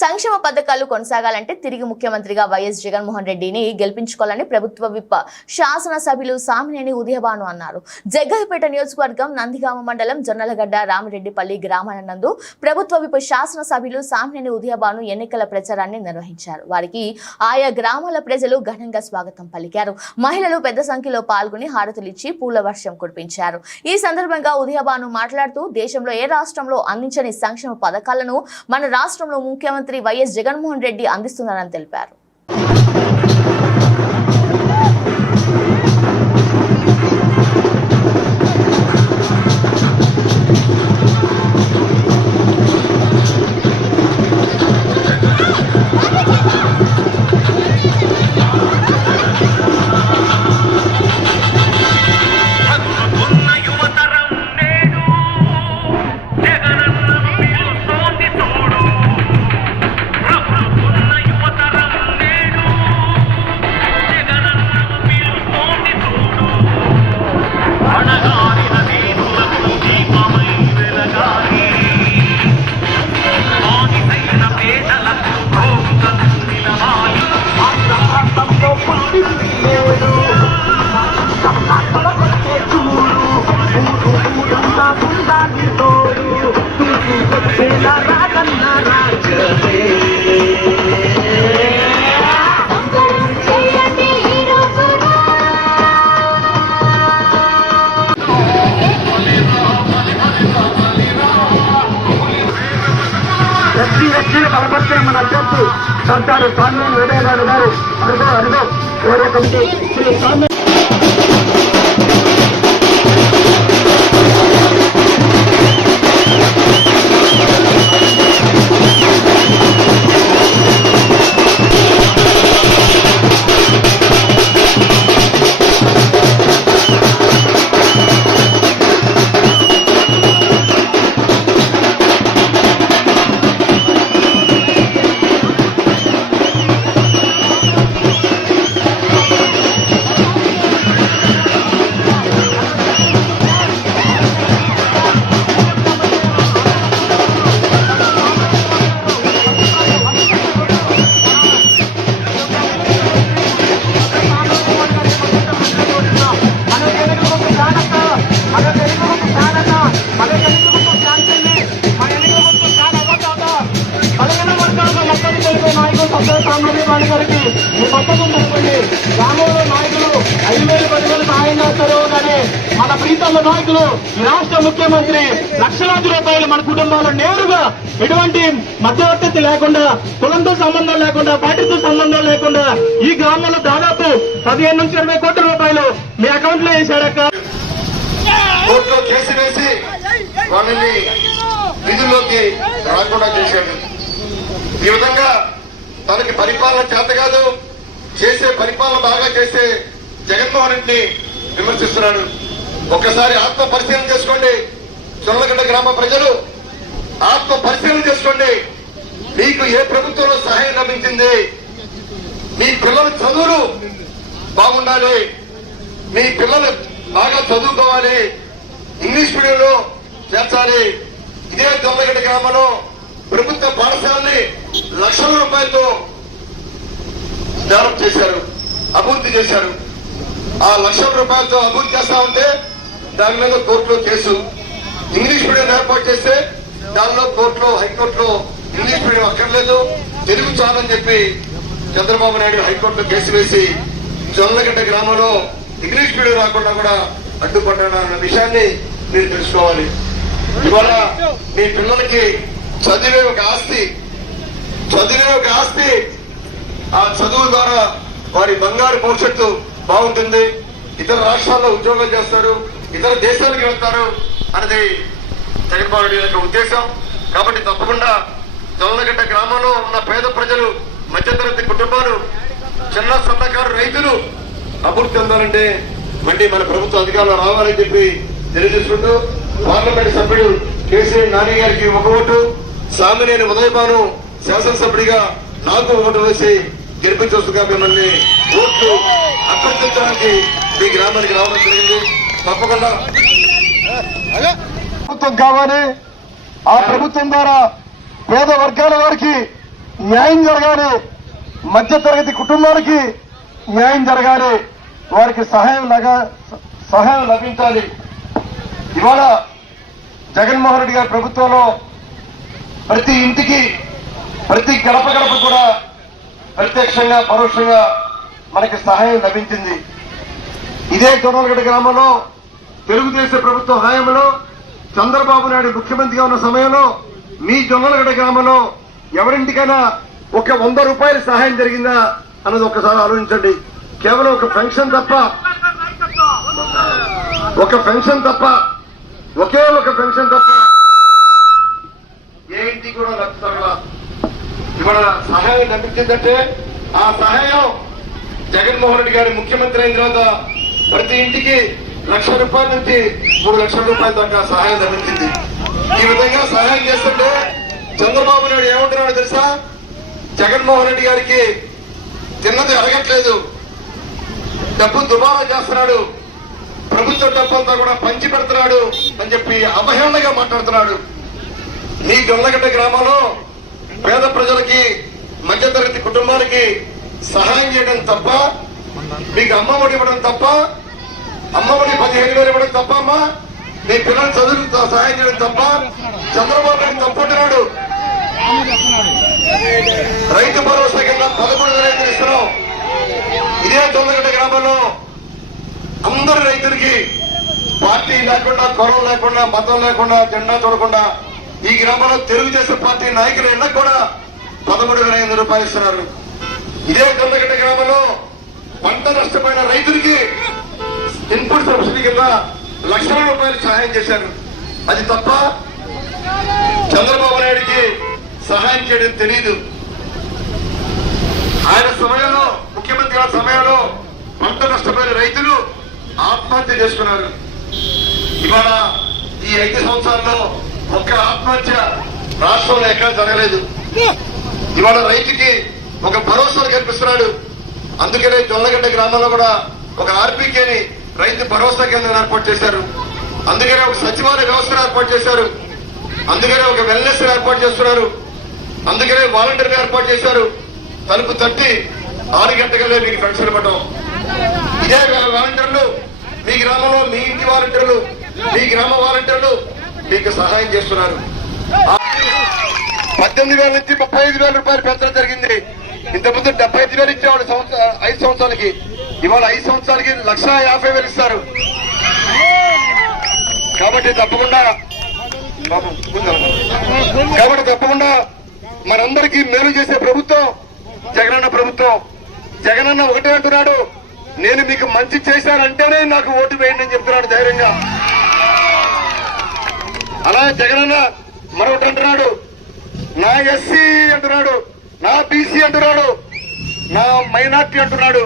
సంక్షేమ పథకాలు కొనసాగాలంటే తిరిగి ముఖ్యమంత్రిగా వైఎస్ జగన్మోహన్ రెడ్డిని గెలిపించుకోవాలని ప్రభుత్వ విప్ శాసనసభ్యులు సామినేని ఉదయభాను అన్నారు. జగ్గయ్యపేట నియోజకవర్గం నందిగామ మండలం జొన్నలగడ్డ రామిరెడ్డిపల్లి గ్రామానందు ప్రభుత్వ విప్ శాసనసభ్యులు సామినేని ఉదయభాను ఎన్నికల ప్రచారాన్ని నిర్వహించారు. వారికి ఆయా గ్రామాల ప్రజలు ఘనంగా స్వాగతం పలికారు. మహిళలు పెద్ద సంఖ్యలో పాల్గొని హారతులిచ్చి పూల వర్షం కురిపించారు. ఈ సందర్భంగా ఉదయభాను మాట్లాడుతూ దేశంలో ఏ రాష్ట్రంలో అందించని సంక్షేమ పథకాలను మన రాష్ట్రంలో ముఖ్యమంత్రి వైఎస్ జగన్మోహన్ రెడ్డి అందిస్తున్నారని తెలిపారు. బలపరిచే మన అధ్యక్షుడు డాక్టర్ సామినేని ఉదయభాను గారు అరుగో ఏరియా కమిటీ శ్రీ సామినేని గారికి ఈ పథకం చెప్పండి. గ్రామంలో నాయకులు 5,000 10,000 సాయం చేస్తారు కానీ మన ప్రీతమ్మ నాయకులు ఈ రాష్ట్ర ముఖ్యమంత్రి లక్షలాది రూపాయలు మన కుటుంబాలు నేరుగా ఎటువంటి మధ్యవర్తి లేకుండా, కులంతో సంబంధం లేకుండా, పార్టీతో సంబంధం లేకుండా ఈ గ్రామంలో దాదాపు 15 నుంచి 20 కోట్ల రూపాయలు మీ అకౌంట్ లో వేశాడక్క. కోర్టులో కేసు వేసి వాళ్ళని విధుల్లోకి రాకుండా చేశాడు. ఈ విధంగా తనకి పరిపాలన చేత కాదు, చేసే పరిపాలన బాగా చేసే జగన్మోహన్ రెడ్డిని విమర్శిస్తున్నాడు. ఒక్కసారి ఆత్మ పరిశీలన చేసుకోండి. జొన్నలగడ్డ గ్రామ ప్రజలు ఆత్మ పరిశీలన చేసుకోండి. మీకు ఏ ప్రభుత్వంలో సహాయం లభించింది? మీ పిల్లల చదువులు బాగుండాలి, మీ పిల్లలు బాగా చదువుకోవాలి, ఇంగ్లీష్ మీడియంలో చేర్చాలి. ఇదే జొన్నలగడ్డ గ్రామంలో ప్రభుత్వ పాఠశాలని లక్షల రూపాయలతో డెవలప్ చేశారు, అభివృద్ధి చేశారు. ఆ లక్షల రూపాయలతో అభివృద్ధి చేస్తా ఉంటే దాని మీద కోర్టులో కేసు. ఇంగ్లీష్ మీడియం ఏర్పాటు చేస్తే దానిలో కోర్టులో, హైకోర్టులో ఇంగ్లీష్ మీడియం అక్కర్లేదు, తెలుగు చాలని చెప్పి చంద్రబాబు నాయుడు హైకోర్టులో కేసు వేసి జొన్నలగడ్డ గ్రామంలో ఇంగ్లీష్ మీడియం రాకుండా కూడా అడ్డుపడ్డాడన్న విషయాన్ని మీరు తెలుసుకోవాలి. ఇవాళ మీ పిల్లలకి చదివే ఒక ఆస్తి, ఆ చదువు ద్వారా వారి బంగారు భవిష్యత్తు బాగుంటుంది. ఇతర రాష్ట్రాల్లో ఉద్యోగం చేస్తారు, ఇతర దేశాలకు వెళ్తారు అనేది జగన్మోహన్ రెడ్డి యొక్క ఉద్దేశం. కాబట్టి తప్పకుండా జొన్నలగడ్డ గ్రామంలో ఉన్న పేద ప్రజలు, మధ్యతరగతి కుటుంబాలు, చిన్న సన్నకారు రైతులు అభివృద్ధి చెందాలంటే మళ్ళీ మన ప్రభుత్వ అధికారులు రావాలని చెప్పి తెలియజేసుకుంటూ పార్లమెంట్ సభ్యుడు కేసీఆర్ నాని గారికి 1 ఓటు, సామినేని ఉదయభాను శాసనసభ్యుడిగా నాకు 1 ఓటు వేసి గెలిపించవలసిందిగా మిమ్మల్ని ఓట్లు అభ్యర్థించడానికి మీ గ్రామానికి రావడం జరిగింది. తప్పకుండా ప్రభుత్వం కావాలి. ఆ ప్రభుత్వం ద్వారా పేద వర్గాల వారికి న్యాయం జరగాలి, మధ్యతరగతి కుటుంబాలకి న్యాయం జరగాలి, వారికి సహాయం లభించాలి. ఇవాళ జగన్మోహన్ రెడ్డి గారి ప్రభుత్వంలో ప్రతి ఇంటికి ప్రతి గడప కూడా ప్రత్యక్షంగా పరోక్షంగా మనకి సహాయం లభించింది. ఇదే జొన్నలగడ్డ గ్రామంలో తెలుగుదేశం ప్రభుత్వ హయాంలో చంద్రబాబు నాయుడు ముఖ్యమంత్రిగా ఉన్న సమయంలో మీ జొన్నలగడ్డ గ్రామంలో ఎవరింటికైనా ఒక 100 రూపాయల సహాయం జరిగిందా అన్నది ఒక్కసారి ఆలోచించండి. కేవలం ఒక పెన్షన్ తప్ప ఒకే ఒక పెన్షన్ తప్ప ఏ ఇంటికి కూడా లభిస్తారా? ఇవాళ సహాయం లభించిందంటే ఆ సహాయం జగన్మోహన్ రెడ్డి గారి ముఖ్యమంత్రి అయిన తర్వాత ప్రతి ఇంటికి ₹1,00,000 నుంచి ₹3,00,000 దాకా సహాయం లభించింది. ఈ విధంగా సహాయం చేస్తుంటే చంద్రబాబు నాయుడు ఏమంటున్నాడు తెలుసా? జగన్మోహన్ రెడ్డి గారికి తిన్నది అరగట్లేదు, డబ్బు దుబారా చేస్తున్నాడు, ప్రభుత్వ డబ్బంతా కూడా పంచి పెడుతున్నాడు అని చెప్పి అవహేళనగా మాట్లాడుతున్నాడు. మీ జొన్నలగడ్డ గ్రామంలో పేద ప్రజలకి మధ్యతరగతి కుటుంబాలకి సహాయం చేయడం తప్ప, మీకు అమ్మఒడి ఇవ్వడం తప్ప, అమ్మఒడి 15,000 ఇవ్వడం తప్ప, అమ్మా మీ పిల్లల చదువుకు సహాయం చేయడం తప్ప చంద్రబాబు నాయుడు తప్పుంటున్నాడు. రైతు భరోసా కింద 13,000 ఇస్తున్నాం. ఇదే జొన్నలగడ్డ గ్రామంలో అందరు రైతులకి పార్టీ లేకుండా, కులం లేకుండా, మతం లేకుండా, జెండా చూడకుండా ఈ గ్రామంలో తెలుగుదేశం పార్టీ నాయకులు ఇళ్ళకు కూడా ₹13,500 ఇస్తున్నారు. ఇదే జొన్నలగడ్డ గ్రామంలో పంట నష్టపోయిన రైతులకి ఇన్పుట్ సబ్సిడీ కింద ₹1,00,000 సహాయం చేశారు. అది తప్ప చంద్రబాబు నాయుడికి సహాయం చేయడం తెలియదు. ఆయన సమయంలో, ముఖ్యమంత్రి గారి సమయంలో పంట నష్టపోయిన రైతులు ఆత్మహత్య చేసుకున్నారు. ఇవాళ ఈ 5 సంవత్సరాల్లో ఒక్క ఆత్మహత్య రాష్ట్రంలో ఎక్కడ జరగలేదు. ఇవాళ రైతుకి ఒక భరోసా కల్పిస్తున్నాడు. అందుకనే జొన్నలగడ్డ గ్రామంలో కూడా ఒక ఆర్పీకేని రైతు భరోసా కేంద్రం ఏర్పాటు చేశారు. అందుకనే ఒక సచివాలయ వ్యవస్థను ఏర్పాటు చేశారు. అందుకనే ఒక వెల్నెస్ ఏర్పాటు చేస్తున్నారు. అందుకనే వాలంటీర్లు ఏర్పాటు చేశారు. తలుపు తట్టి 6 గంటలే మీకు పెన్షన్ ఇవ్వటం. ఇదే వాలంటీర్లు మీ గ్రామంలో, మీ ఇంటి వాలంటీర్లు, మీ గ్రామ వాలంటీర్లు మీకు సహాయం చేస్తున్నారు. 18,000 నుంచి 35,000 రూపాయలు పెంచడం జరిగింది. ఇంతకుముందు 75,000 ఇచ్చేవాడు 5 సంవత్సరాలకి. ఇవాళ 5 సంవత్సరాలకి 1,50,000 ఇస్తారు. కాబట్టి తప్పకుండా మనందరికీ మేలు చేసే ప్రభుత్వం జగనన్న ప్రభుత్వం. జగనన్న ఒకటే అంటున్నాడు, నేను మీకు మంచి చేశానంటేనే నాకు ఓటు వేయండి అని చెప్తున్నాడు ధైర్యంగా. అలా జగనన్న మరొకటి అంటున్నాడు, నా ఎస్సీ అంటున్నాడు, నా బీసీ అంటున్నాడు, నా మైనార్టీ అంటున్నాడు.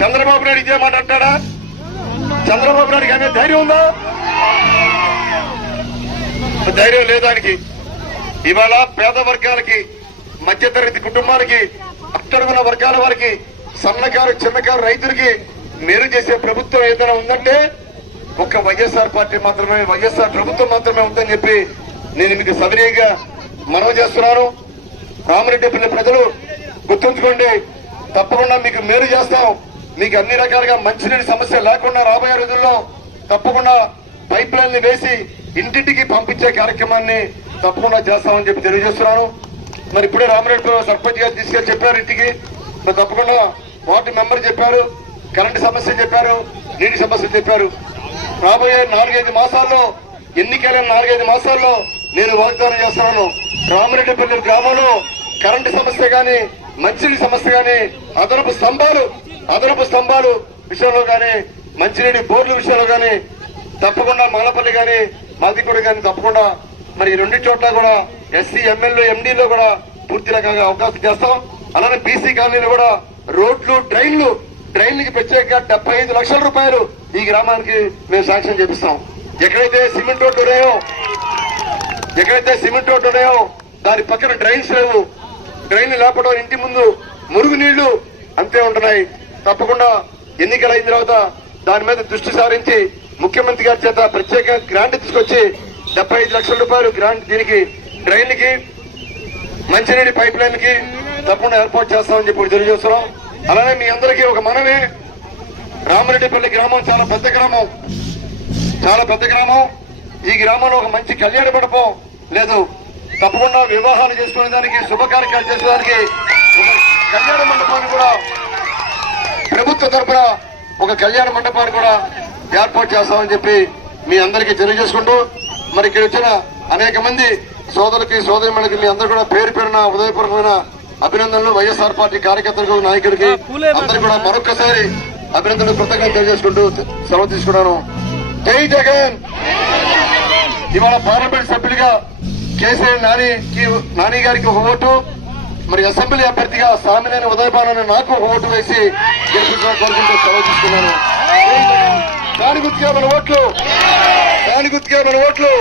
చంద్రబాబు నాయుడు ఇదే మాట అంటాడా? చంద్రబాబు నాయుడు కానీ ధైర్యం ఉందా? ధైర్యం లేదానికి. ఇవాళ పేద వర్గాలకి, మధ్యతరగతి కుటుంబాలకి, అట్టడుగున్న వర్గాల వారికి, సన్నకారు చిన్నకారు రైతులకి మేలు చేసే ప్రభుత్వం ఏదైనా ఉందంటే ఒక్క వైఎస్ఆర్ పార్టీ మాత్రమే, వైఎస్ఆర్ ప్రభుత్వం మాత్రమే ఉందని చెప్పి నేను మీకు సవినయంగా మనవి చేస్తున్నాను. రామిరెడ్డిపల్లి ప్రజలు గుర్తుంచుకోండి, తప్పకుండా మీకు మేలు చేస్తాం. మీకు అన్ని రకాలుగా మంచినీటి సమస్య లేకుండా రాబోయే రోజుల్లో తప్పకుండా పైప్ లైన్లు వేసి ఇంటింటికి పంపించే కార్యక్రమాన్ని తప్పకుండా చేస్తామని చెప్పి తెలియజేస్తున్నాను. మరి ఇప్పుడే రామిరెడ్డిపల్లి సర్పంచ్ గారు తీసుకెళ్లి చెప్పారు ఇంటికి. మరి తప్పకుండా వార్డు మెంబర్ చెప్పారు, కరెంటు సమస్య చెప్పారు, నీటి సమస్య చెప్పారు. రాబోయే 4-5 మాసాల్లో, ఎన్నికైన 4-5 మాసాల్లో నేను వాగ్దానం చేస్తున్నాను, రామిరెడ్డిపల్లి గ్రామంలో కరెంటు సమస్య గాని, మంచినీటి సమస్య గాని, అదనపు స్తంభాలు విషయంలో గాని, మంచినీటి బోర్డుల విషయంలో గాని తప్పకుండా మాలపల్లి గాని, మాదికొడి గాని తప్పకుండా మరి 2 చోట్ల కూడా ఎస్సీ, ఎమ్మెల్యే, ఎండీలో కూడా పూర్తి రకంగా అవకాశం చేస్తాం. అలానే బీసీ కాలనీలో కూడా రోడ్లు, డ్రైన్లకి ప్రత్యేకంగా 75 లక్షల రూపాయలు ఈ గ్రామానికి మేము శాంక్షన్ చేపిస్తాం. ఎక్కడైతే సిమెంట్ రోడ్లు ఉన్నాయో దాని పక్కన డ్రైన్స్ లేవు. డ్రైన్లు లేకపోవడం, ఇంటి ముందు మురుగునీళ్లు అంతే ఉంటున్నాయి. తప్పకుండా ఎన్నికలు అయిన తర్వాత దాని మీద దృష్టి సారించి ముఖ్యమంత్రి గారి చేత ప్రత్యేక గ్రాంట్ తీసుకొచ్చి 75 లక్షల రూపాయలు గ్రాంట్ దీనికి డ్రైన్లకి మంచినీటి పైప్ లైన్ కి తప్పకుండా ఏర్పాటు చేస్తామని చెప్పి తెలియజేస్తున్నాం. అలానే మీ అందరికీ ఒక మనవి, రామరెడ్డిపల్లి గ్రామం చాలా పెద్ద గ్రామం. ఈ గ్రామంలో ఒక మంచి కళ్యాణ మండపం లేదు. తప్పకుండా వివాహాలు చేసుకునే దానికి, శుభకార్యాలు చేసేదానికి ఒక కళ్యాణ మండపాన్ని కూడా ప్రభుత్వ తరఫున ఒక కళ్యాణ మండపాన్ని కూడా ఏర్పాటు చేస్తామని చెప్పి మీ అందరికీ తెలియజేసుకుంటూ, మరి ఇక్కడ వచ్చిన అనేక మంది సోదరులకి, సోదరిమణులకి మీ అందరూ కూడా పేరు పేరున ఉదయపూర్వకమైన అభినందనలు. వైఎస్ఆర్ పార్టీ కార్యకర్తలకు, నాయకుడికి అందరూ కూడా మరొక్కసారి అభినందనలు, కృతజ్ఞతలు తెలియజేసుకుంటూ సెలవు తీసుకున్నాను. జై జగన్. ఇవాళ పార్లమెంట్ సభ్యుడిగా కేసీఆర్ నాని గారికి ఒక ఓటు, మరి అసెంబ్లీ అభ్యర్థిగా సామినేని ఉదయభాను నాకు ఒక ఓటు వేసి గెలిపించాలని కోరుకుంటూ సెలవు తీసుకున్నాను. దాని గుర్తుగా మన ఓట్లు